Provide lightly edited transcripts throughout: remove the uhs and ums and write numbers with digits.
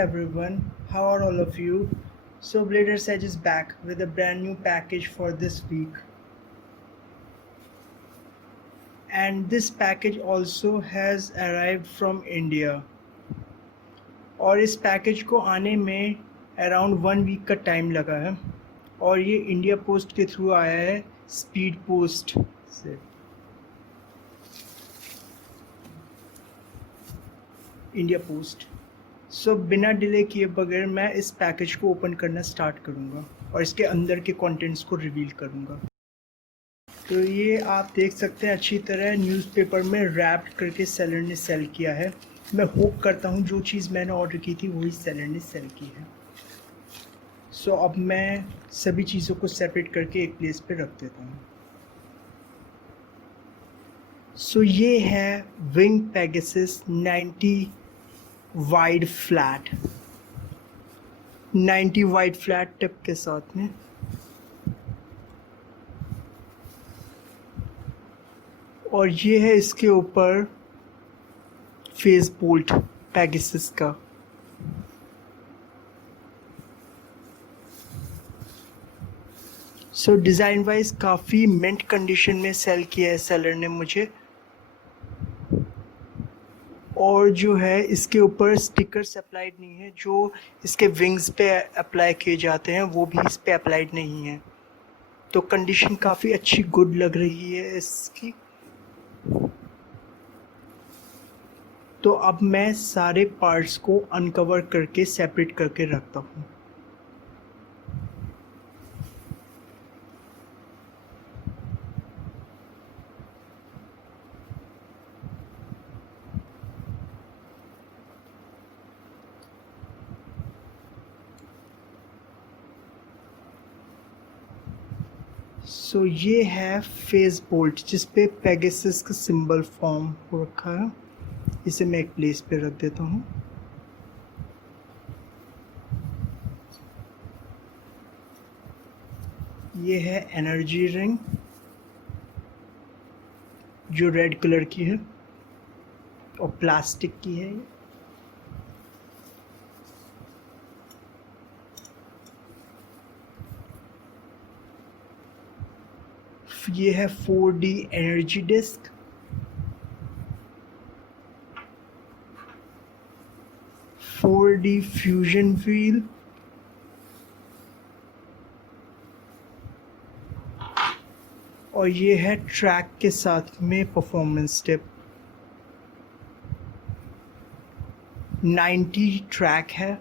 everyone, how are all of you? So Bladers Edge is back with a brand new package for this week. And this package also has arrived from India. और इस package को आने में around 1 week का time लगा है और ये इंडिया पोस्ट के थ्रू आया है, स्पीड पोस्ट से। India post. सो बिना डिले किए बगैर मैं इस पैकेज को ओपन करना स्टार्ट करूँगा और इसके अंदर के कंटेंट्स को रिवील करूँगा। तो ये आप देख सकते हैं अच्छी तरह न्यूज़पेपर में रैप्ड करके सेलर ने सेल किया है। मैं होप करता हूँ जो चीज़ मैंने ऑर्डर की थी वही सेलर ने सेल की है। सो अब मैं सभी चीज़ों को सेपरेट करके एक प्लेस पे रख देता हूँ। सो ये है wing Pegasus 90 wide flat, 90 wide flat tip के साथ में। और ये है इसके ऊपर फेस बोल्ट पेगासस का। सो डिज़ाइन वाइज काफ़ी मिंट कंडीशन में सेल किया है सेलर ने मुझे। और जो है इसके ऊपर स्टिकर्स अप्लाइड नहीं है, जो इसके विंग्स पे अप्लाई किए जाते हैं वो भी इस पे अप्लाइड नहीं है। तो कंडीशन काफ़ी अच्छी गुड लग रही है इसकी। तो अब मैं सारे पार्ट्स को अनकवर करके सेपरेट करके रखता हूँ। सो ये है फेस बोल्ट जिस पे पेगासस का सिंबल फॉर्म हो रखा है। इसे मैं एक प्लेस पे रख देता हूँ। ये है एनर्जी रिंग जो रेड कलर की है और प्लास्टिक की है। ये है 4D energy disc. Four D fusion wheel. और ये है ट्रैक के साथ में परफॉर्मेंस टिप। 90 ट्रैक है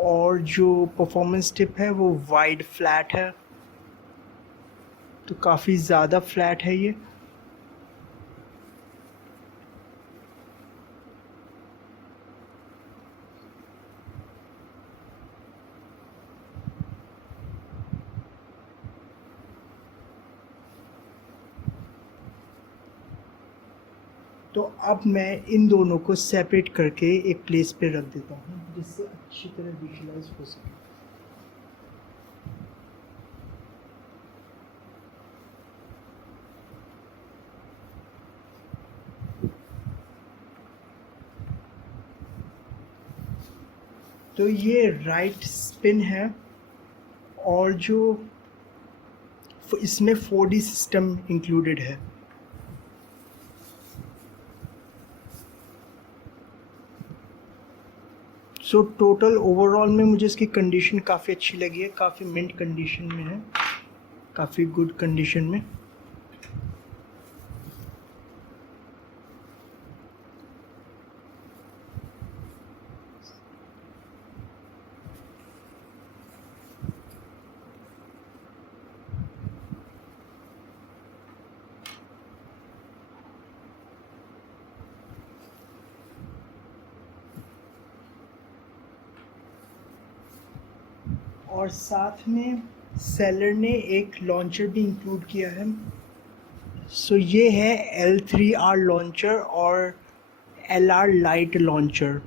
और जो परफॉर्मेंस टिप है वो वाइड फ्लैट है, तो काफ़ी ज़्यादा फ्लैट है ये। तो अब मैं इन दोनों को सेपरेट करके एक प्लेस पे रख देता हूँ जिससे अच्छी तरह विजुलाइज हो सके। तो ये राइट स्पिन है और जो इसमें 4D सिस्टम इंक्लूडेड है। सो टोटल ओवरऑल में मुझे इसकी कंडीशन काफ़ी अच्छी लगी है, काफ़ी मिंट कंडीशन में है, काफ़ी गुड कंडीशन में। और साथ में सेलर ने एक लॉन्चर भी इंक्लूड किया है। सो ये है L3R लॉन्चर और LR लाइट लॉन्चर।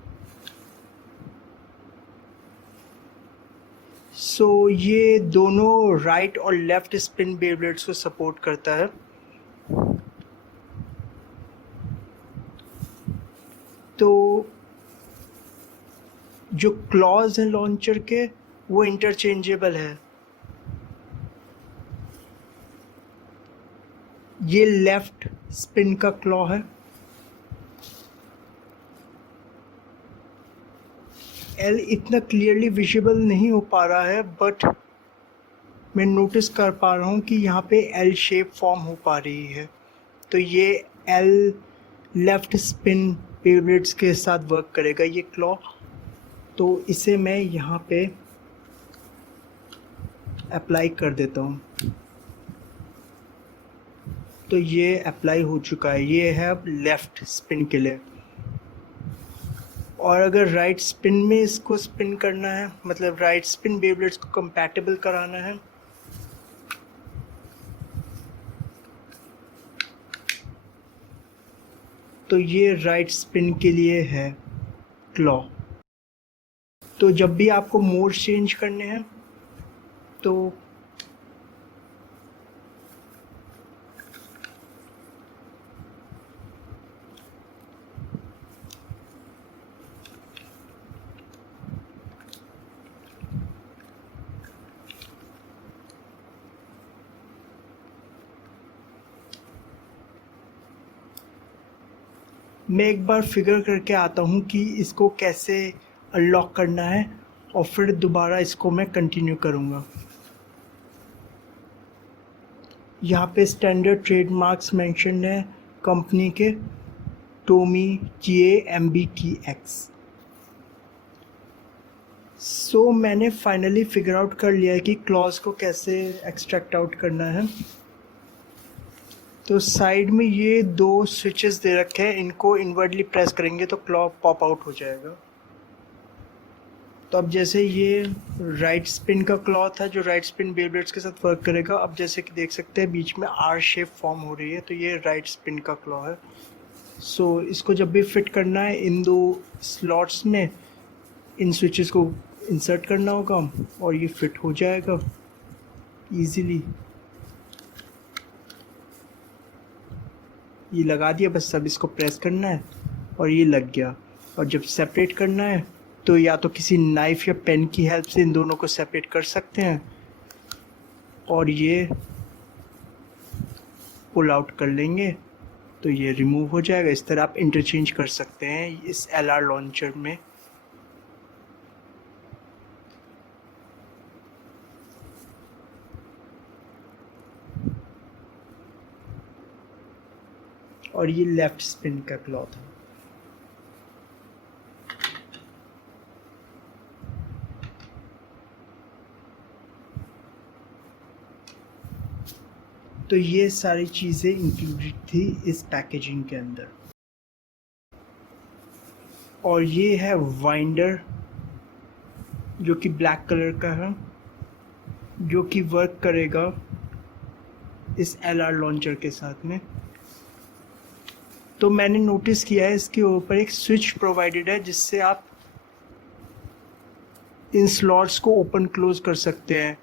सो ये दोनों राइट और लेफ्ट स्पिन बेब्लेड्स को सपोर्ट करता है। तो जो क्लॉज हैं लॉन्चर के वो इंटरचेंजेबल है। ये लेफ्ट स्पिन का क्लॉ है, एल इतना क्लियरली विजिबल नहीं हो पा रहा है बट मैं नोटिस कर पा रहा हूँ कि यहाँ पे एल शेप फॉर्म हो पा रही है। तो ये एल लेफ्ट स्पिन पेवलेट्स के साथ वर्क करेगा ये क्लॉ। तो इसे मैं यहाँ पे अप्लाई कर देता हूँ। तो ये अप्लाई हो चुका है, ये है अब लेफ़्ट स्पिन के लिए। और अगर राइट स्पिन में इसको स्पिन करना है, मतलब राइट स्पिन बेब्लेड्स को कंपैटिबल कराना है, तो ये राइट स्पिन के लिए है क्लॉ। तो जब भी आपको मोड चेंज करने हैं तो मैं एक बार फिगर करके आता हूँ कि इसको कैसे अनलॉक करना है और फिर दोबारा इसको मैं कंटिन्यू करूँगा। यहाँ पे स्टैंडर्ड ट्रेडमार्क्स मेंशन है कंपनी के, टोमी TAMBTX। सो मैंने फाइनली फिगर आउट कर लिया है कि क्लॉज को कैसे एक्सट्रैक्ट आउट करना है। तो साइड में ये दो स्विचेस दे रखे हैं, इनको इनवर्टली प्रेस करेंगे तो क्लॉ पॉप आउट हो जाएगा। तो अब जैसे ये राइट स्पिन का क्लॉ था जो राइट स्पिन बेब्लेड्स के साथ वर्क करेगा। अब जैसे कि देख सकते हैं बीच में आर शेप फॉर्म हो रही है, तो ये राइट स्पिन का क्लॉ है। सो इसको जब भी फिट करना है इन दो स्लॉट्स में इन स्विचेस को इंसर्ट करना होगा और ये फिट हो जाएगा इजीली। ये लगा दिया, बस अब इसको प्रेस करना है और ये लग गया। और जब सेपरेट करना है तो या तो किसी नाइफ या पेन की हेल्प से इन दोनों को सेपरेट कर सकते हैं और ये पुल आउट कर लेंगे तो ये रिमूव हो जाएगा। इस तरह आप इंटरचेंज कर सकते हैं इस LR लॉन्चर में। और ये लेफ्ट स्पिन का क्लॉथ है। तो ये सारी चीज़ें इंक्लूडेड थी इस पैकेजिंग के अंदर। और ये है वाइंडर जो कि ब्लैक कलर का है, जो कि वर्क करेगा इस LR लॉन्चर के साथ में। तो मैंने नोटिस किया है इसके ऊपर एक स्विच प्रोवाइडेड है जिससे आप इन स्लॉट्स को ओपन क्लोज कर सकते हैं।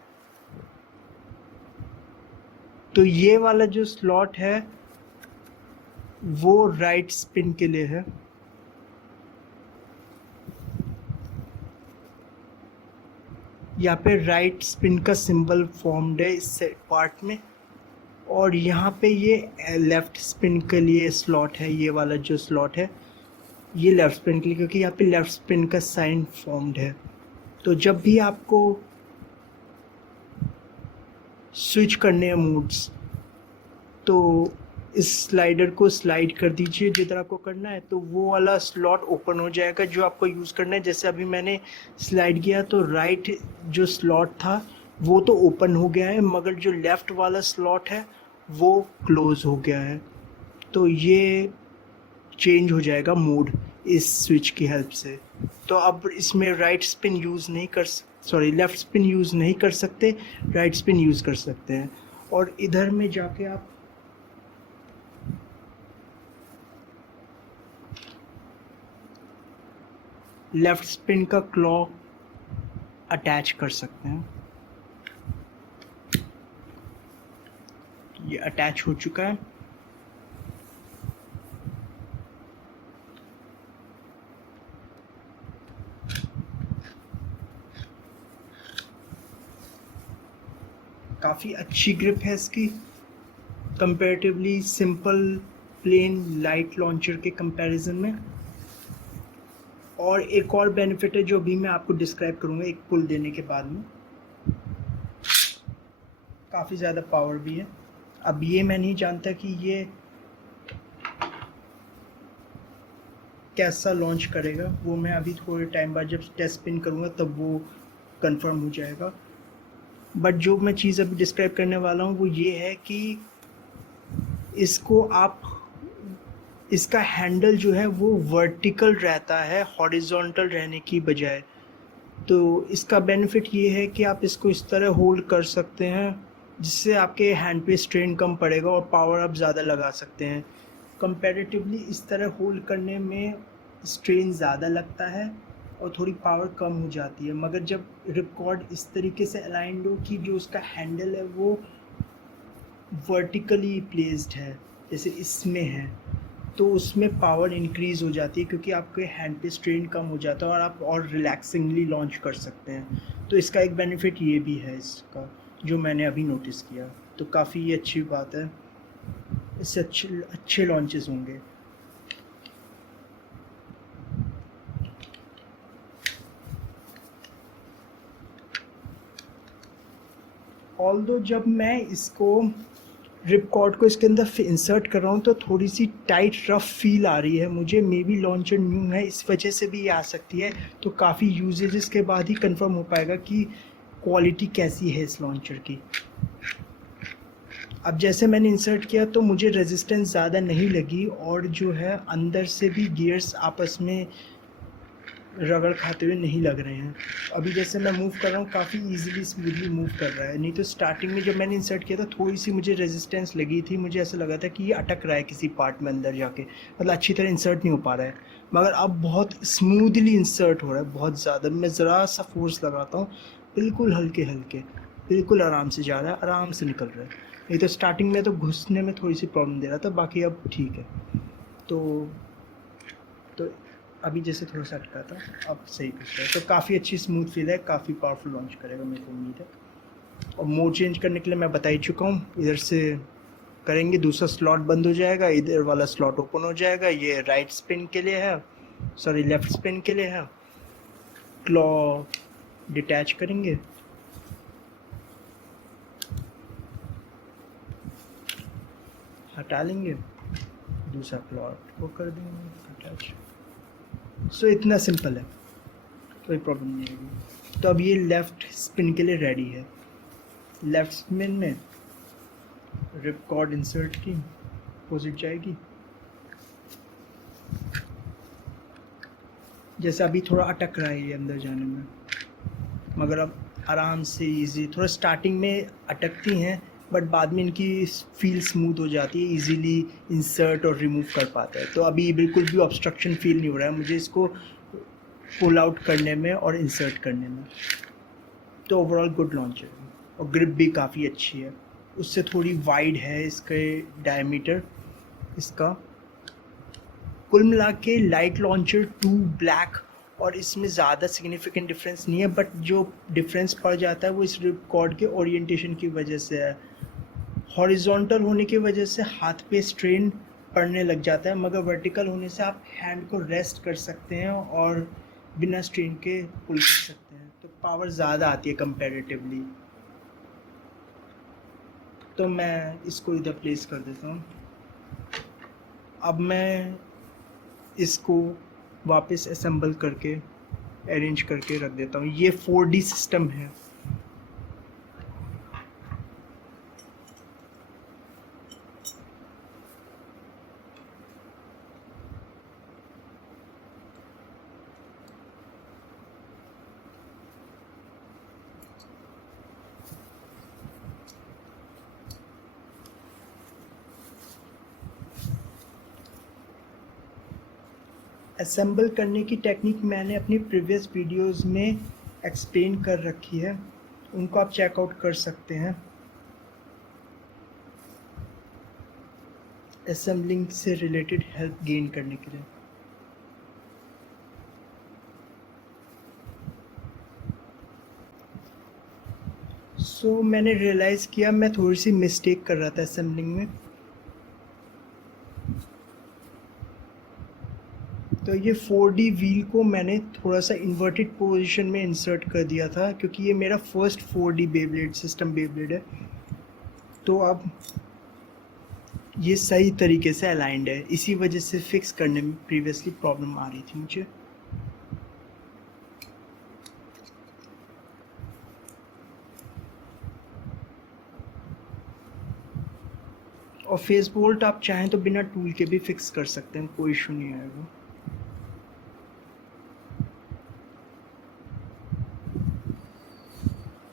तो ये वाला जो स्लॉट है वो राइट स्पिन के लिए है। यहाँ पे राइट स्पिन का सिंबल फॉर्म्ड है इस पार्ट में। और यहाँ पे ये लेफ़्ट स्पिन के लिए स्लॉट है, ये वाला जो स्लॉट है ये लेफ़्ट स्पिन के लिए, क्योंकि यहाँ पे लेफ़्ट स्पिन का साइन फॉर्म्ड है। तो जब भी आपको स्विच करने हैं मोड्स तो इस स्लाइडर को स्लाइड कर दीजिए जिधर आपको करना है, तो वो वाला स्लॉट ओपन हो जाएगा जो आपको यूज़ करना है। जैसे अभी मैंने स्लाइड किया तो राइट जो स्लॉट था वो तो ओपन हो गया है, मगर जो लेफ़्ट वाला स्लॉट है वो क्लोज हो गया है। तो ये चेंज हो जाएगा मोड इस स्विच की हेल्प से। तो अब इसमें राइट स्पिन यूज़ नहीं कर लेफ़्ट स्पिन यूज़ नहीं कर सकते, राइट स्पिन यूज़ कर सकते हैं। और इधर में जाके आप लेफ़्ट स्पिन का क्लॉ अटैच कर सकते हैं। ये अटैच हो चुका है। काफ़ी अच्छी ग्रिप है इसकी comparatively simple plain light launcher के कंपैरिजन में। और एक और बेनिफिट है जो भी मैं आपको डिस्क्राइब करूँगा एक पुल देने के बाद में, काफ़ी ज़्यादा पावर भी है। अब ये मैं नहीं जानता कि ये कैसा लॉन्च करेगा, वो मैं अभी थोड़े टाइम बाद जब टेस्ट स्पिन करूँगा तब वो कंफर्म हो जाएगा। बट जो मैं चीज़ अभी डिस्क्राइब करने वाला हूँ वो ये है कि इसको आप इसका हैंडल जो है वो वर्टिकल रहता है हॉरिजॉन्टल रहने की बजाय। तो इसका बेनिफिट ये है कि आप इसको इस तरह होल्ड कर सकते हैं जिससे आपके हैंड पे स्ट्रेन कम पड़ेगा और पावर आप ज़्यादा लगा सकते हैं। कंपैरेटिवली इस तरह होल्ड करने में स्ट्रेन ज़्यादा लगता है और थोड़ी पावर कम हो जाती है। मगर जब रिकॉर्ड इस तरीके से अलाइंड हो कि जो उसका हैंडल है वो वर्टिकली प्लेस्ड है जैसे इसमें है, तो उसमें पावर इंक्रीज़ हो जाती है क्योंकि आपके हैंड पे स्ट्रेन कम हो जाता है और आप और रिलैक्सिंगली लॉन्च कर सकते हैं। तो इसका एक बेनिफिट ये भी है इसका, जो मैंने अभी नोटिस किया। तो काफ़ी अच्छी बात है, इससे अच्छे लॉन्चेस होंगे। ऑल्दो जब मैं इसको रिपकॉर्ड को इसके अंदर इंसर्ट कर रहा हूँ तो थोड़ी सी टाइट रफ फील आ रही है मुझे। मे बी लॉन्चर न्यू है इस वजह से भी ये आ सकती है। तो काफ़ी यूजेजेस के बाद ही कंफर्म हो पाएगा कि क्वालिटी कैसी है इस लॉन्चर की। अब जैसे मैंने इंसर्ट किया तो मुझे रेजिस्टेंस ज़्यादा नहीं लगी और जो है अंदर से भी गियर्स आपस में रगड़ खाते हुए नहीं लग रहे हैं। अभी जैसे मैं मूव कर रहा हूँ काफ़ी इजीली स्मूथली मूव कर रहा है। नहीं तो स्टार्टिंग में जब मैंने इंसर्ट किया था थोड़ी सी मुझे रेजिस्टेंस लगी थी, मुझे ऐसा लगा था कि ये अटक रहा है किसी पार्ट में अंदर जाके, मतलब अच्छी तरह इंसर्ट नहीं हो पा रहा है। मगर अब बहुत स्मूथली इंसर्ट हो रहा है, बहुत ज़्यादा। मैं ज़रा सा फोर्स लगाता हूँ, बिल्कुल हल्के हल्के, बिल्कुल आराम से जा रहा है, आराम से निकल रहा है। नहीं तो स्टार्टिंग में तो घुसने में थोड़ी सी प्रॉब्लम दे रहा था, बाकी अब ठीक है। तो अभी जैसे थोड़ा सा अटका था, अब सही कुछ है। तो काफ़ी अच्छी स्मूथ फील है, काफ़ी पावरफुल लॉन्च करेगा मेरे को उम्मीद है। और मोड चेंज करने के लिए मैं बता ही चुका हूँ, इधर से करेंगे दूसरा स्लॉट बंद हो जाएगा, इधर वाला स्लॉट ओपन हो जाएगा। ये राइट स्पिन के लिए है, सॉरी लेफ़्ट स्पिन के लिए है। क्लॉ डिटैच करेंगे, हटा लेंगे, दूसरा क्लॉट वो कर देंगे अटैच। सो इतना सिंपल है, कोई प्रॉब्लम नहीं आएगी। तो अब ये लेफ़्ट स्पिन के लिए रेडी है। लेफ़्ट स्पिन में रिप कॉर्ड इंसर्ट की पोजिट जाएगी। जैसे अभी थोड़ा अटक रहा है ये अंदर जाने में, मगर अब आराम से इजी, थोड़ा स्टार्टिंग में अटकती हैं बट बाद में इनकी फील स्मूथ हो जाती है, इजीली इंसर्ट और रिमूव कर पाता है। तो अभी बिल्कुल भी ऑब्स्ट्रक्शन फील नहीं हो रहा है मुझे इसको पुल आउट करने में और इंसर्ट करने में। तो ओवरऑल गुड लॉन्चर है और ग्रिप भी काफ़ी अच्छी है, उससे थोड़ी वाइड है इसके डायमीटर इसका। कुल मिला के लाइट लॉन्चर 2 ब्लैक और इसमें ज़्यादा सिग्निफिकेंट डिफरेंस नहीं है, बट जो डिफरेंस पड़ जाता है वो इस रिप कॉर्ड के ओरिएंटेशन की वजह से है। हॉरिजॉन्टल होने की वजह से हाथ पे स्ट्रेन पड़ने लग जाता है, मगर वर्टिकल होने से आप हैंड को रेस्ट कर सकते हैं और बिना स्ट्रेन के पुल कर सकते हैं। तो पावर ज़्यादा आती है कंपैरेटिवली। तो मैं इसको इधर प्लेस कर देता हूँ। अब मैं इसको वापस असेंबल करके अरेंज करके रख देता हूँ। ये 4D सिस्टम है। असेंबल करने की टेक्निक मैंने अपनी प्रीवियस वीडियोस में एक्सप्लेन कर रखी है, उनको आप चेकआउट कर सकते हैं असेंबलिंग से रिलेटेड हेल्प गेन करने के लिए। मैंने रियलाइज़ किया मैं थोड़ी सी मिस्टेक कर रहा था असेंबलिंग में। तो ये 4D व्हील को मैंने थोड़ा सा इन्वर्टेड पोजीशन में इंसर्ट कर दिया था, क्योंकि ये मेरा first 4D Beyblade system Beyblade है। तो अब ये सही तरीके से अलाइंड है, इसी वजह से फिक्स करने में प्रीवियसली प्रॉब्लम आ रही थी मुझे। और फेस बोल्ट आप चाहें तो बिना टूल के भी फिक्स कर सकते हैं, कोई इशू नहीं आएगा।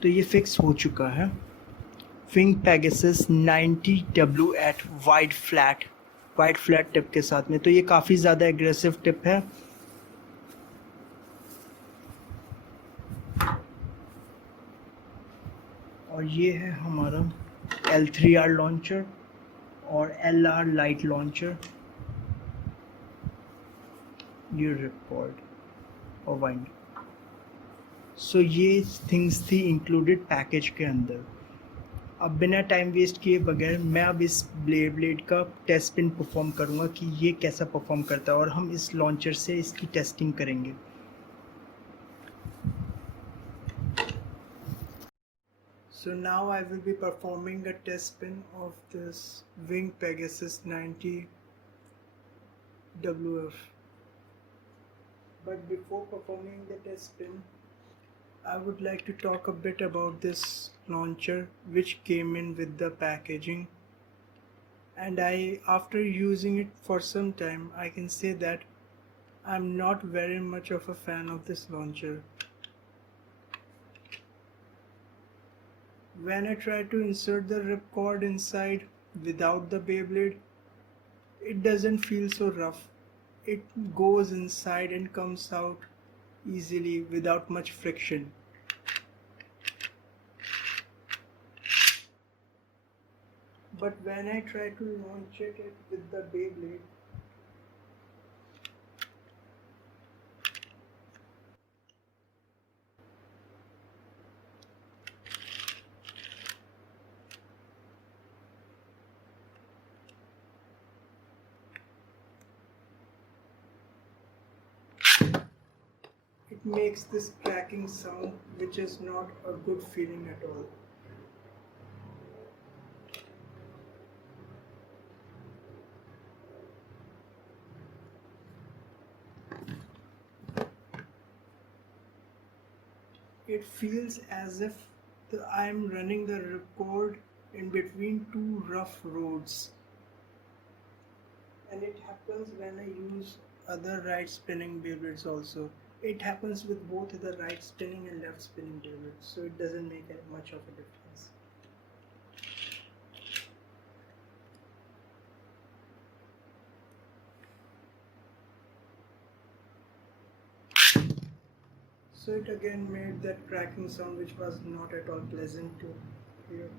तो ये फिक्स हो चुका है। Wing Pegasus 90W at wide flat tip के साथ में। तो ये काफ़ी ज़्यादा एग्रेसिव टिप है। और ये है हमारा L3R लॉन्चर और LR लाइट लॉन्चर, ये रिकॉर्ड और वाइंड। सो ये थिंग्स थी इंक्लूडेड पैकेज के अंदर। अब बिना टाइम वेस्ट किए बगैर मैं अब इस ब्लेड का टेस्ट स्पिन परफॉर्म करूँगा कि ये कैसा परफॉर्म करता है, और हम इस लॉन्चर से इसकी टेस्टिंग करेंगे। So now I will be performing a test spin of this Wing Pegasus 90 WF. But before performing the test spin, I would like to talk a bit about this launcher which came in with the packaging. And after using it for some time, I can say that I'm not very much of a fan of this launcher. When I try to insert the ripcord inside without the Beyblade, it doesn't feel so rough. It goes inside and comes out easily without much friction. But when I try to launch it with the Beyblade, it makes this cracking sound, which is not a good feeling at all. It feels as if I'm running the record in between two rough roads. And it happens when I use other right spinning Beyblades also. It happens with both the right spinning and left spinning Beyblades, so it doesn't make much of a difference. So it again made that cracking sound, which was not at all pleasant to hear.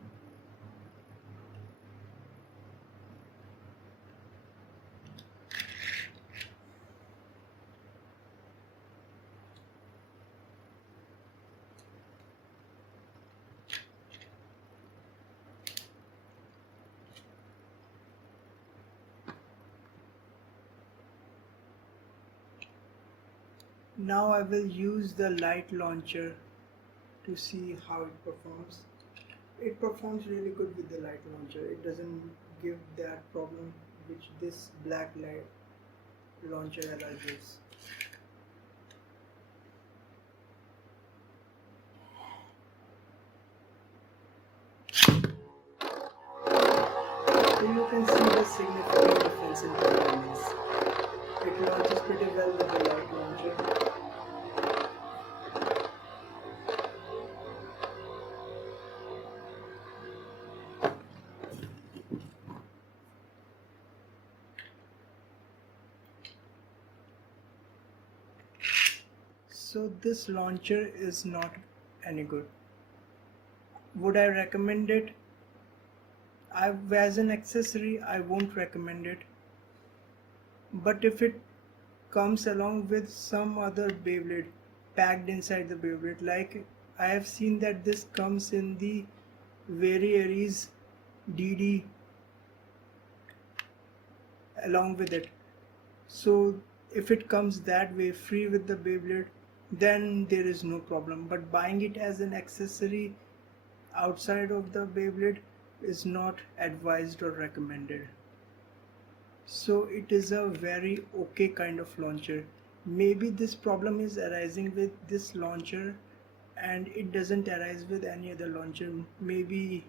Now I will use the light launcher to see how it performs. It performs really good with the light launcher. It doesn't give that problem which this black light launcher gives. So you can see the significant difference in performance. It launches pretty well with the light launcher. So this launcher is not any good. Would I recommend it? As an accessory, I won't recommend it. But if it comes along with some other Beyblade packed inside the Beyblade, like I have seen that this comes in the Very Aries DD along with it. So if it comes that way free with the Beyblade, then there is no problem. But buying it as an accessory outside of the Beyblade is not advised or recommended. So it is a very okay kind of launcher. Maybe this problem is arising with this launcher and it doesn't arise with any other launcher. Maybe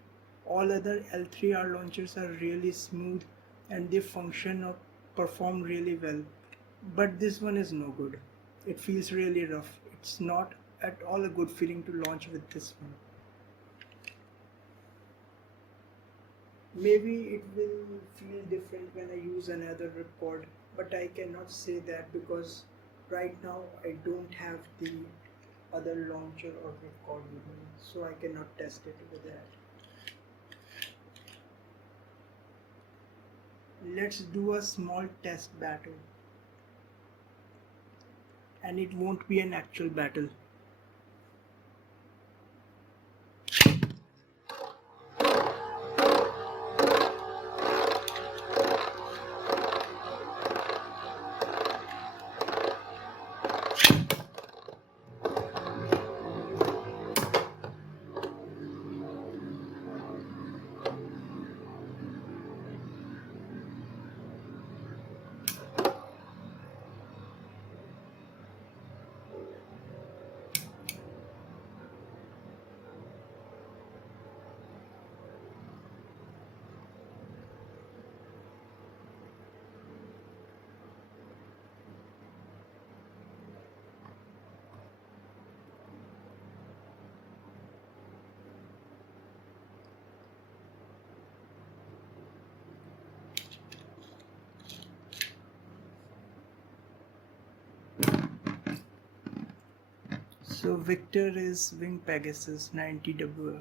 all other L3R launchers are really smooth and they function or perform really well. But this one is no good. It feels really rough. It's not at all a good feeling to launch with this one. Maybe it will feel different when I use another ripcord, but I cannot say that because right now I don't have the other launcher or ripcord with me, so I cannot test it with that. Let's do a small test battle, and it won't be an actual battle. So Victor is Wing Pegasus 90 WF.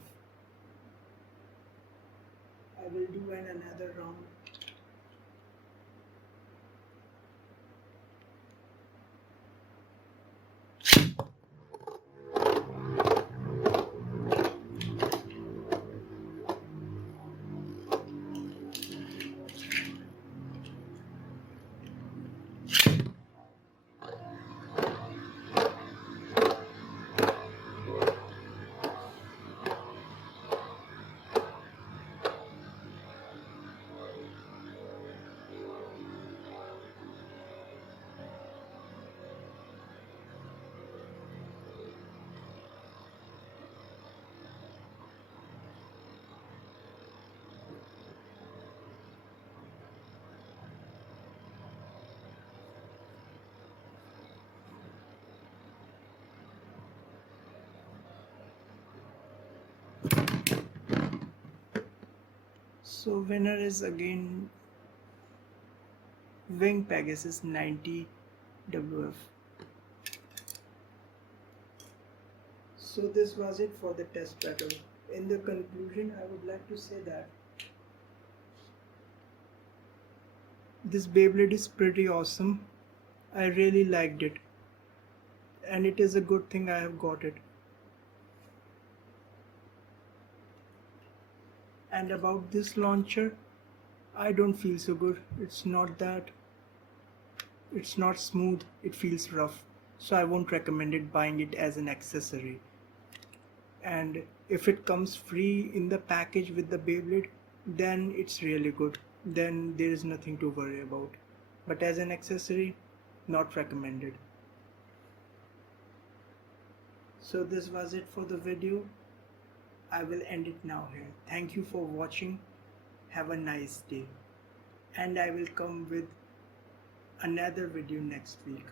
I will do another round. So winner is again Wing Pegasus 90 WF. So this was it for the test battle. In the conclusion, I would like to say that this Beyblade is pretty awesome. I really liked it. And it is a good thing I have got it. And about this launcher, I don't feel so good. It's not smooth, it feels rough. So I won't recommend it buying it as an accessory. And if it comes free in the package with the Beyblade, then it's really good. Then there is nothing to worry about. But as an accessory, not recommended. So this was it for the video. I will end it now here. Thank you for watching. Have a nice day. And I will come with another video next week.